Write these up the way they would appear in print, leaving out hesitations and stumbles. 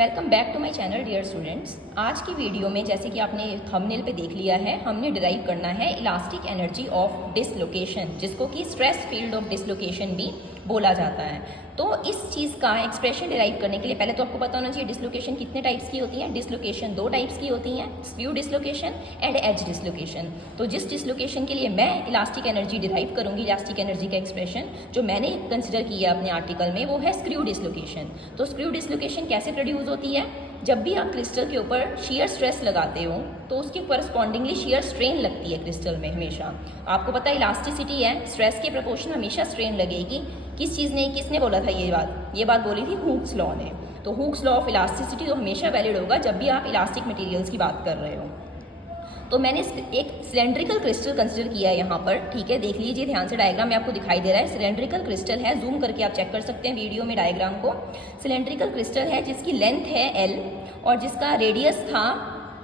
Welcome back to my channel dear students. आज की video में जैसे कि आपने थंबनेल पे देख लिया है, हमने डिराइव करना है इलास्टिक एनर्जी ऑफ डिसलोकेशन, जिसको कि स्ट्रेस फील्ड ऑफ डिसलोकेशन भी बोला जाता है। तो इस चीज़ का एक्सप्रेशन डिराइव करने के लिए पहले तो आपको पता होना चाहिए डिसलोकेशन कितने टाइप्स की होती है। डिसलोकेशन दो टाइप्स की होती हैं, skew dislocation and edge dislocation. तो जिस डिसलोकेशन के लिए मैं इलास्टिक एनर्जी डिराइव करूंगी, इलास्टिक एनर्जी का एक्सप्रेशन जो मैंने कंसिडर किया अपने आर्टिकल में, वो है स्क्यू डिसलोकेशन। तो स्क्यू डिसलोकेशन कैसे प्रोड्यूस होती है? जब भी आप क्रिस्टल के ऊपर शेयर स्ट्रेस लगाते हो तो उसके करस्पॉन्डिंगली शेयर स्ट्रेन लगती है क्रिस्टल में हमेशा। आपको पता है इलास्टिसिटी है, स्ट्रेस के प्रोपोर्शन हमेशा स्ट्रेन लगेगी। किस चीज़ ने, किसने बोला था ये बात बोली थी हुक्स लॉ ने। तो हुक्स लॉ ऑफ इलास्टिसिटी तो हमेशा वैलिड होगा जब भी आप इलास्टिक मटेरियल्स की बात कर रहे हो। तो मैंने एक सिलेंड्रिकल क्रिस्टल कंसिडर किया है यहाँ पर, ठीक है। देख लीजिए ध्यान से, डायग्राम में आपको दिखाई दे रहा है सिलेंड्रिकल क्रिस्टल है। जूम करके आप चेक कर सकते हैं वीडियो में डायग्राम को। सिलेंड्रिकल क्रिस्टल है जिसकी लेंथ है L और जिसका रेडियस था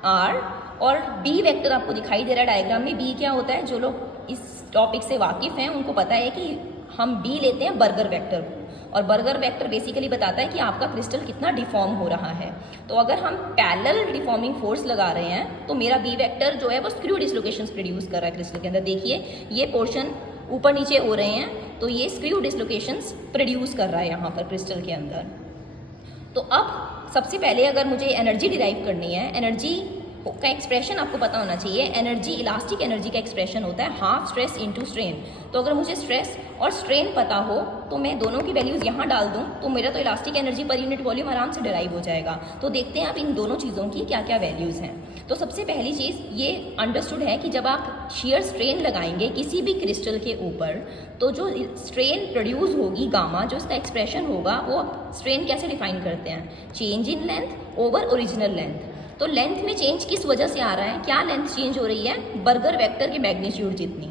R, और B वेक्टर आपको दिखाई दे रहा है डायग्राम में। B क्या होता है, जो लोग इस टॉपिक से वाकिफ़ हैं उनको पता है कि हम B लेते हैं बर्गर वेक्टर को, और बर्गर वेक्टर बेसिकली बताता है कि आपका क्रिस्टल कितना डिफॉर्म हो रहा है। तो अगर हम पैरेलल डिफॉर्मिंग फोर्स लगा रहे हैं तो मेरा बी वेक्टर जो है वो स्क्रू डिसलोकेशंस प्रोड्यूस कर रहा है क्रिस्टल के अंदर। देखिए ये पोर्शन ऊपर नीचे हो रहे हैं तो ये स्क्रू डिसलोकेशंस प्रोड्यूस कर रहा है यहाँ पर क्रिस्टल के अंदर। तो अब सबसे पहले अगर मुझे एनर्जी डिराइव करनी है, एनर्जी का एक्सप्रेशन आपको पता होना चाहिए। एनर्जी, इलास्टिक एनर्जी का एक्सप्रेशन होता है हाफ स्ट्रेस इनटू स्ट्रेन। तो अगर मुझे स्ट्रेस और स्ट्रेन पता हो तो मैं दोनों की वैल्यूज़ यहाँ डाल दूँ तो मेरा तो elastic energy per unit volume आराम से डिराइव हो जाएगा। तो देखते हैं आप इन दोनों चीज़ों की क्या क्या वैल्यूज़ हैं। तो सबसे पहली चीज़ ये अंडरस्टूड है कि जब आप शेयर स्ट्रेन लगाएंगे किसी भी क्रिस्टल के ऊपर तो जो स्ट्रेन प्रोड्यूस होगी गामा, जो इसका एक्सप्रेशन होगा, वो स्ट्रेन कैसे डिफाइन करते हैं? Change in length over original length. तो लेंथ में चेंज किस वजह से आ रहा है? क्या लेंथ चेंज हो रही है? बर्गर वेक्टर के मैग्नीट्यूड जितनी।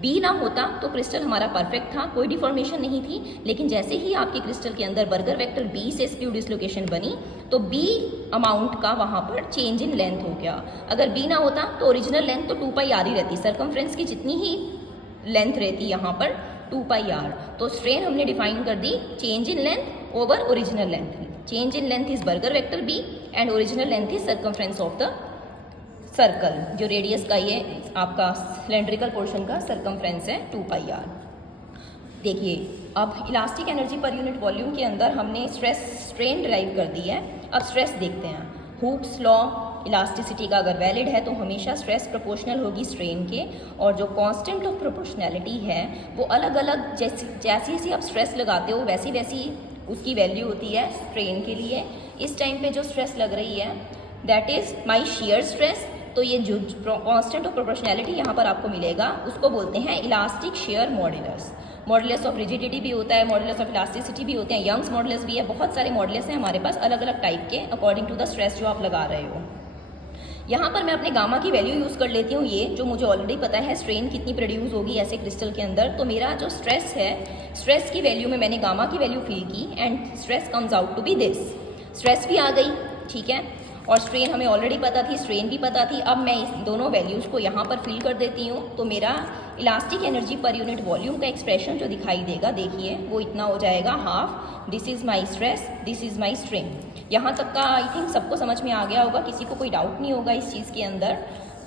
बी ना होता तो क्रिस्टल हमारा परफेक्ट था, कोई डिफॉर्मेशन नहीं थी। लेकिन जैसे ही आपके क्रिस्टल के अंदर बर्गर वेक्टर बी से स्क्यू डिसलोकेशन बनी तो बी अमाउंट का वहाँ पर चेंज इन लेंथ हो गया। अगर बी ना होता तो ओरिजिनल लेंथ तो 2πr ही रहती, सर्कमफ्रेंस की जितनी ही लेंथ रहती यहाँ पर 2πr। तो स्ट्रेन हमने डिफाइन कर दी change in length over original length. Change in length is Burgers vector B and original length is circumference of the circle. जो रेडियस का ये आपका सिलेंड्रिकल पोर्शन का सर्कमफ्रेंस है 2πr। देखिए अब elastic energy per unit volume के अंदर हमने स्ट्रेस स्ट्रेन डिराइव कर दी है। अब स्ट्रेस देखते हैं। हुक्स लॉ इलास्टिसिटी का अगर वैलिड है तो हमेशा स्ट्रेस प्रोपोर्शनल होगी स्ट्रेन के, और जो कांस्टेंट ऑफ प्रोपोर्शनैलिटी है वो अलग अलग जैसी आप स्ट्रेस लगाते हो वैसी वैसी उसकी वैल्यू होती है स्ट्रेन के लिए। इस टाइम पे जो स्ट्रेस लग रही है that is my shear stress. तो ये जो कांस्टेंट ऑफ प्रोपोर्शनैलिटी यहाँ पर आपको मिलेगा उसको बोलते हैं elastic share modulus. Modulus of rigidity भी होता है, मॉड्यूलस ऑफ इलास्टिसिटी भी होते हैं, यंग्स मॉड्यूलस भी है। बहुत सारे मॉड्यूलस हैं हमारे पास अलग अलग टाइप के अकॉर्डिंग टू द स्ट्रेस जो आप लगा रहे हो। यहाँ पर मैं अपने गामा की वैल्यू यूज़ कर लेती हूँ, ये जो मुझे ऑलरेडी पता है स्ट्रेन कितनी प्रोड्यूस होगी ऐसे क्रिस्टल के अंदर। तो मेरा जो स्ट्रेस है, स्ट्रेस की वैल्यू में मैंने गामा की वैल्यू फिल की and stress comes out to be this. Stress भी आ गई, ठीक है, और स्ट्रेन हमें ऑलरेडी पता थी, स्ट्रेन भी पता थी। अब मैं इस दोनों वैल्यूज़ को यहाँ पर फिल कर देती हूँ तो मेरा elastic energy per unit volume का एक्सप्रेशन जो दिखाई देगा, देखिए वो इतना हो जाएगा half this is my stress, this is my strain. यहाँ तक का आई थिंक सबको समझ में आ गया होगा, किसी को कोई डाउट नहीं होगा इस चीज़ के अंदर।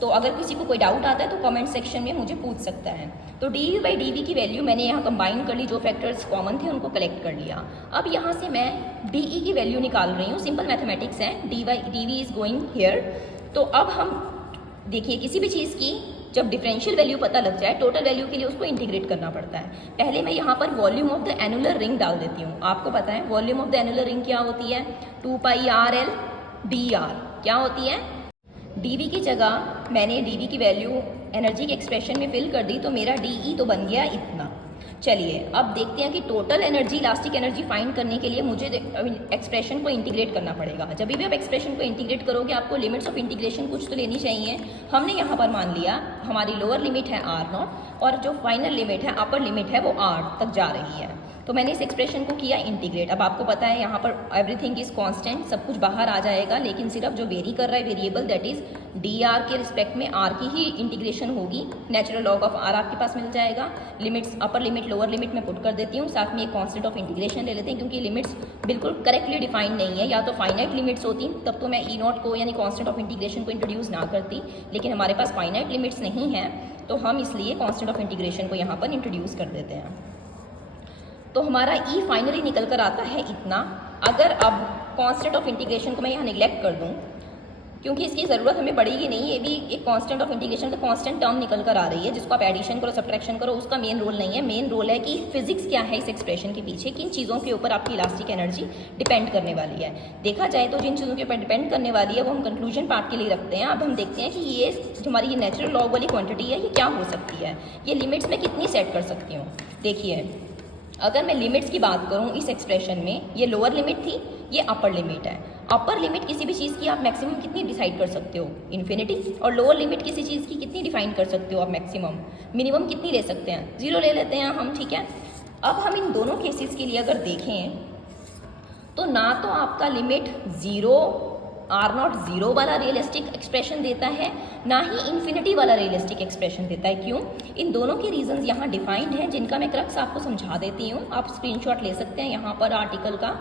तो अगर किसी को कोई डाउट आता है तो कमेंट सेक्शन में मुझे पूछ सकता है। तो dV/dV की वैल्यू मैंने यहाँ कंबाइन कर ली, जो फैक्टर्स कॉमन थे उनको कलेक्ट कर लिया। अब यहाँ से मैं dE की वैल्यू निकाल रही हूँ, सिंपल मैथमेटिक्स है, dV इज गोइंग हियर। तो अब हम देखिए किसी भी चीज़ की जब डिफरेंशियल वैल्यू पता लग जाए, टोटल वैल्यू के लिए उसको इंटीग्रेट करना पड़ता है। पहले मैं यहाँ पर volume of the annular ring डाल देती हूँ। आपको पता है volume of the annular ring क्या होती है? 2πrl dr क्या होती है? dV की जगह मैंने dV की वैल्यू एनर्जी के एक्सप्रेशन में फिल कर दी तो मेरा dE तो बन गया इतना। चलिए अब देखते हैं कि total energy, elastic energy find करने के लिए मुझे एक्सप्रेशन को इंटीग्रेट करना पड़ेगा। जब भी आप एक्सप्रेशन को इंटीग्रेट करोगे आपको लिमिट्स ऑफ इंटीग्रेशन कुछ तो लेनी चाहिए। हमने यहाँ पर मान लिया हमारी लोअर लिमिट है R0 और जो फाइनल लिमिट है, अपर लिमिट है, वो R तक जा रही है। तो मैंने इस एक्सप्रेशन को किया इंटीग्रेट। अब आपको पता है यहाँ पर एवरीथिंग इज कांस्टेंट, सब कुछ बाहर आ जाएगा, लेकिन सिर्फ जो वेरी कर रहा है वेरिएबल दैट इज dr के रिस्पेक्ट में r की ही इंटीग्रेशन होगी। नेचुरल लॉग ऑफ r आपके पास मिल जाएगा, limits upper limit lower limit में पुट कर देती हूँ, साथ में एक कांस्टेंट ऑफ इंटीग्रेशन ले लेते हैं, क्योंकि लिमिट्स बिल्कुल करेक्टली डिफाइंड नहीं है। या तो फाइनाइट लिमिट्स होती तब तो मैं ई नॉट को यानी कांस्टेंट ऑफ इंटीग्रेशन को इंट्रोड्यूस ना करती, लेकिन हमारे पास फाइनाइट लिमिट्स नहीं है तो हम इसलिए कांस्टेंट ऑफ इंटीग्रेशन को यहाँ पर इंट्रोड्यूस कर देते हैं। तो हमारा ई फाइनली निकल कर आता है इतना। अगर अब कांस्टेंट ऑफ इंटीग्रेशन को मैं यहाँ निगलेक्ट कर दूँ, क्योंकि इसकी ज़रूरत हमें पड़ेगी नहीं, ये भी एक कांस्टेंट ऑफ इंटीग्रेशन का कांस्टेंट टर्म निकल कर आ रही है, जिसको आप एडिशन करो सब्ट्रैक्शन करो, उसका मेन रोल नहीं है। मेन रोल है कि फिजिक्स क्या है इस एक्सप्रेशन के पीछे, किन चीज़ों के ऊपर आपकी इलास्टिक एनर्जी डिपेंड करने वाली है। देखा जाए तो जिन चीज़ों के ऊपर डिपेंड करने वाली है वो हम कंक्लूजन पार्ट के लिए रखते हैं। अब हम देखते हैं कि ये जो हमारी ये नेचुरल लॉग वाली क्वान्टिटी है ये क्या हो सकती है, ये लिमिट्स में कितनी सेट कर सकती हूँ। देखिए, अगर मैं लिमिट्स की बात करूं इस एक्सप्रेशन में, ये लोअर लिमिट थी, ये अपर लिमिट है। अपर लिमिट किसी भी चीज़ की आप मैक्सिमम कितनी डिसाइड कर सकते हो, इन्फिनिटी, और लोअर लिमिट किसी चीज़ की कितनी डिफाइन कर सकते हो आप मैक्सिमम, मिनिमम कितनी ले सकते हैं, 0 ले लेते हैं हम, ठीक है। अब हम इन दोनों केसेस के लिए अगर देखें तो ना तो आपका लिमिट 0 R0 0 वाला रियलिस्टिक एक्सप्रेशन देता है, ना ही इन्फिनिटी वाला रियलिस्टिक एक्सप्रेशन देता है। क्यों? इन दोनों के रीजंस यहाँ डिफाइंड हैं, जिनका मैं क्रक्स आपको समझा देती हूँ। आप स्क्रीनशॉट ले सकते हैं यहाँ पर आर्टिकल का,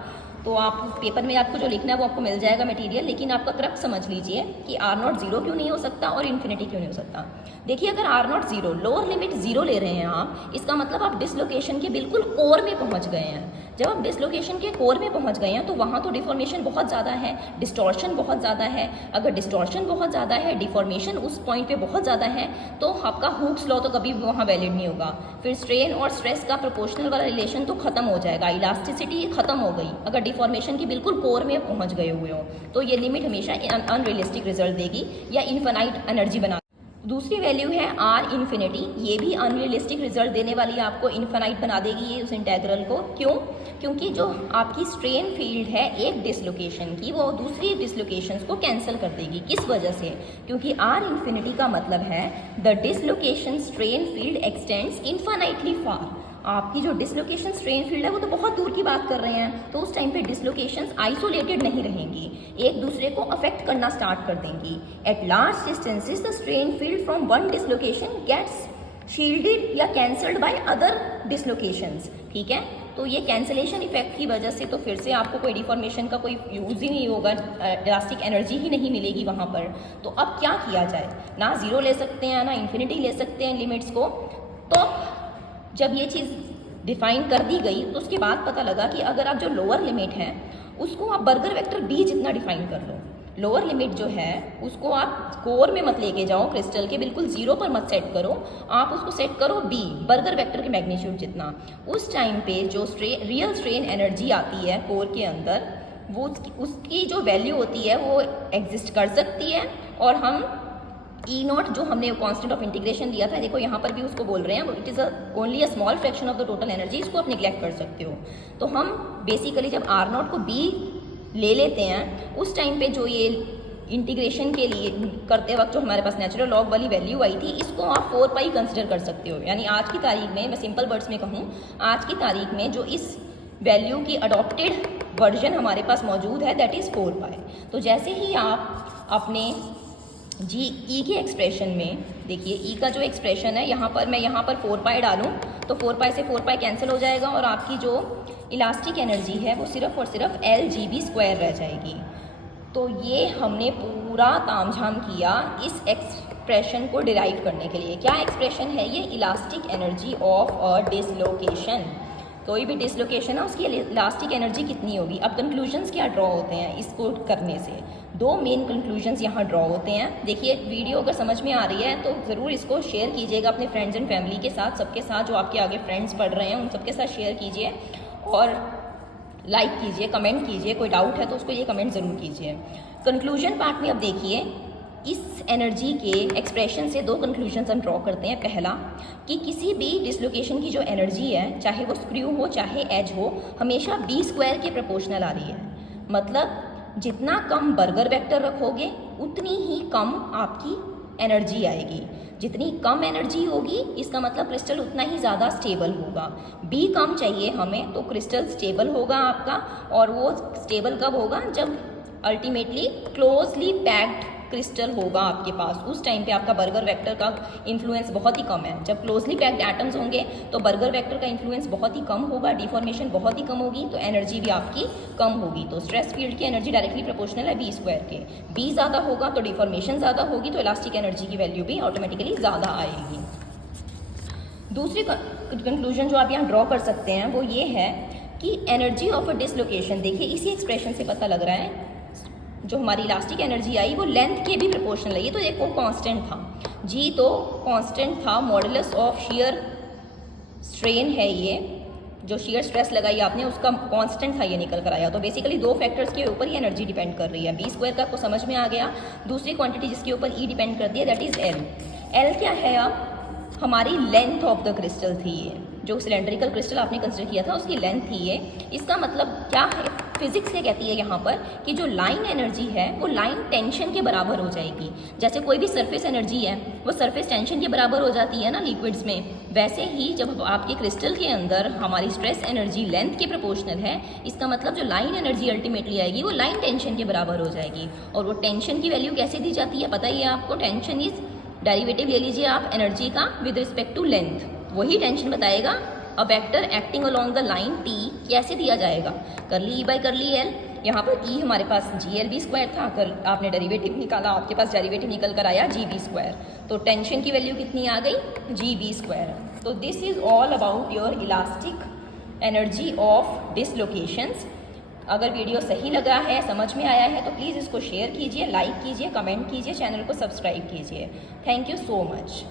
तो आप पेपर में आपको जो लिखना है वो आपको मिल जाएगा मटेरियल, लेकिन आपका क्रक्स समझ लीजिए कि R0 0 क्यों नहीं हो सकता और इन्फिनिटी क्यों नहीं हो सकता। देखिए, अगर R0 0 लोअर लिमिट 0 ले रहे हैं आप, इसका मतलब आप डिसलोकेशन के बिल्कुल कोर में पहुंच गए हैं। जब आप डिसलोकेशन के कोर में पहुंच गए हैं तो वहाँ तो डिफॉर्मेशन बहुत ज़्यादा है, डिस्टॉर्शन बहुत ज़्यादा है। अगर डिस्टॉर्शन बहुत ज़्यादा है, डिफॉर्मेशन उस पॉइंट पे बहुत ज़्यादा है, तो आपका हुक्स लॉ तो कभी भी वहाँ वैलिड नहीं होगा। फिर स्ट्रेन और स्ट्रेस का प्रोपोर्शनल वाला रिलेशन तो खत्म हो जाएगा, इलास्टिसिटी खत्म हो गई अगर डिफॉर्मेशन की बिल्कुल कोर में पहुँच गए हुए हो। तो ये लिमिट हमेशा अनरियलिस्टिक रिजल्ट देगी या इनफाइनाइट एनर्जी बना। दूसरी वैल्यू है R इन्फिनिटी, ये भी अनरियलिस्टिक रिजल्ट देने वाली आपको इनफाइनाइट बना देगी ये उस इंटेग्रल को। क्यों? क्योंकि जो आपकी स्ट्रेन फील्ड है एक डिसलोकेशन की, वो दूसरी डिसलोकेशंस को कैंसिल कर देगी। किस वजह से? क्योंकि R इन्फिनिटी का मतलब है the dislocation strain field extends infinitely far. आपकी जो डिसलोकेशन स्ट्रेन फील्ड है वो तो बहुत दूर की बात कर रहे हैं, तो उस टाइम पे डिसलोकेशंस आइसोलेटेड नहीं रहेंगी, एक दूसरे को अफेक्ट करना स्टार्ट कर देंगी। At large distances the strain field from one dislocation gets shielded या कैंसल्ड बाय अदर डिसलोकेशंस, ठीक है। तो ये कैंसलेशन इफेक्ट की वजह से तो फिर से आपको कोई डिफॉर्मेशन का कोई यूज़ ही नहीं होगा, इलास्टिक एनर्जी ही नहीं मिलेगी वहाँ पर। तो अब क्या किया जाए? ना 0 ले सकते हैं ना इन्फिनिटी ले सकते हैं लिमिट्स को। तो जब ये चीज़ डिफाइन कर दी गई तो उसके बाद पता लगा कि अगर आप जो लोअर लिमिट है उसको आप बर्गर वेक्टर B जितना डिफाइन कर लो। लोअर लिमिट जो है उसको आप कोर में मत लेके जाओ, क्रिस्टल के बिल्कुल 0 पर मत सेट करो, आप उसको सेट करो B बर्गर वेक्टर के मैग्नीट्यूड जितना। उस टाइम पे जो रियल स्ट्रेन एनर्जी आती है कोर के अंदर, वो उसकी जो वैल्यू होती है वो एग्जिस्ट कर सकती है। और हम E0 जो हमने कांस्टेंट ऑफ इंटीग्रेशन दिया था, देखो यहाँ पर भी उसको बोल रहे हैं it is only a small fraction of the total energy, इसको आप निगलेक्ट कर सकते हो। तो हम बेसिकली जब R0 को B ले लेते हैं उस टाइम पे जो ये इंटीग्रेशन के लिए करते वक्त जो हमारे पास नेचुरल लॉग वाली वैल्यू आई थी, इसको आप 4 पाई कंसिडर कर सकते हो। यानी आज की तारीख में, मैं सिंपल वर्ड्स में कहूँ, आज की तारीख में जो इस वैल्यू की अडॉप्टेड वर्जन हमारे पास मौजूद है दैट इज़ 4 पाई। तो जैसे ही आप अपने ई के एक्सप्रेशन में देखिए, ई का जो एक्सप्रेशन है यहाँ पर मैं यहाँ पर 4 पाई डालूँ तो 4 पाई से 4 पाई कैंसिल हो जाएगा और आपकी जो इलास्टिक एनर्जी है वो सिर्फ और सिर्फ LGB² रह जाएगी। तो ये हमने पूरा तामझाम किया इस एक्सप्रेशन को डिराइव करने के लिए। क्या एक्सप्रेशन है ये? Elastic energy of a dislocation. कोई भी डिसलोकेशन है उसकी इलास्टिक एनर्जी कितनी होगी। अब कंक्लूजन्स क्या ड्रॉ होते हैं इसको करने से? 2 मेन कंक्लूजन्स यहाँ ड्रॉ होते हैं। देखिए, वीडियो अगर समझ में आ रही है तो ज़रूर इसको शेयर कीजिएगा अपने फ्रेंड्स एंड फैमिली के साथ, सबके साथ जो आपके आगे फ्रेंड्स पढ़ रहे हैं उन सबके साथ शेयर कीजिए और लाइक कीजिए, कमेंट कीजिए। कोई डाउट है तो उसको ये कमेंट ज़रूर कीजिए। कंक्लूजन पार्ट में अब देखिए, इस एनर्जी के एक्सप्रेशन से 2 कंक्लूजन्स हम ड्रॉ करते हैं। पहला कि किसी भी डिसलोकेशन की जो एनर्जी है, चाहे वो स्क्रू हो चाहे एज हो, हमेशा B² के प्रोपोर्शनल आ रही है। मतलब जितना कम बर्गर वेक्टर रखोगे उतनी ही कम आपकी एनर्जी आएगी। जितनी कम एनर्जी होगी इसका मतलब क्रिस्टल उतना ही ज़्यादा स्टेबल होगा। B कम चाहिए हमें तो क्रिस्टल स्टेबल होगा आपका, और वो स्टेबल कब होगा? जब अल्टीमेटली क्लोजली पैक्ड क्रिस्टल होगा आपके पास। उस टाइम पे आपका बर्गर वेक्टर का इन्फ्लुएंस बहुत ही कम है। जब क्लोजली पैक्ड एटम्स होंगे तो बर्गर वेक्टर का इन्फ्लुएंस बहुत ही कम होगा, डिफॉर्मेशन बहुत ही कम होगी, तो एनर्जी भी आपकी कम होगी। तो स्ट्रेस फील्ड की एनर्जी डायरेक्टली प्रोपोर्शनल है बी स्क्वायर के। बी ज़्यादा होगा तो डिफॉर्मेशन ज़्यादा होगी, तो इलास्टिक एनर्जी की वैल्यू भी ऑटोमेटिकली ज़्यादा आएगी। दूसरी कंक्लूजन जो आप यहाँ ड्रॉ कर सकते हैं वो ये है कि एनर्जी ऑफ अ डिसलोकेशन, देखिए इसी एक्सप्रेशन से पता लग रहा है जो हमारी इलास्टिक एनर्जी आई वो लेंथ के भी प्रोपोर्शनल है। ये तो एक वो कांस्टेंट था, जी तो कांस्टेंट था, मॉडुलस ऑफ शेयर स्ट्रेन है ये, जो शेयर स्ट्रेस लगाई आपने उसका कांस्टेंट था, ये निकल कर आया। तो बेसिकली दो फैक्टर्स के ऊपर ही एनर्जी डिपेंड कर रही है। बी स्क्वायर का आपको समझ में आ गया। दूसरी क्वांटिटी जिसके ऊपर ई डिपेंड करती है दैट इज़ एल। एल क्या है? अब हमारी लेंथ ऑफ द क्रिस्टल थी ये, जो सिलेंड्रिकल क्रिस्टल आपने कंसिडर किया था उसकी लेंथ थी ये। इसका मतलब क्या है? फिजिक्स क्या कहती है यहाँ पर कि जो लाइन एनर्जी है वो लाइन टेंशन के बराबर हो जाएगी। जैसे कोई भी सरफेस एनर्जी है वो सरफेस टेंशन के बराबर हो जाती है ना लिक्विड्स में, वैसे ही जब आपके क्रिस्टल के अंदर हमारी स्ट्रेस एनर्जी लेंथ के प्रोपोर्शनल है, इसका मतलब जो लाइन एनर्जी अल्टीमेटली आएगी वो लाइन टेंशन के बराबर हो जाएगी। और वो टेंशन की वैल्यू कैसे दी जाती है पता ही है आपको? टेंशन इज डेरिवेटिव ले लीजिए आप एनर्जी का विद रिस्पेक्ट टू लेंथ, वही टेंशन बताएगा a vector acting along the line T कैसे दिया जाएगा। करली ई बाई करली एल, यहाँ पर ई हमारे पास जी एल बी स्क्वायर था, कर आपने डेरिवेटिव निकाला, आपके पास डेरिवेटिव निकल कर आया जी बी स्क्वायर, तो टेंशन की वैल्यू कितनी आ गई? G B square. तो this is all about your elastic energy of dislocations. अगर वीडियो सही लगा है, समझ में आया है तो प्लीज़ इसको शेयर कीजिए, लाइक कीजिए, कमेंट कीजिए, चैनल को सब्सक्राइब कीजिए। Thank you so much.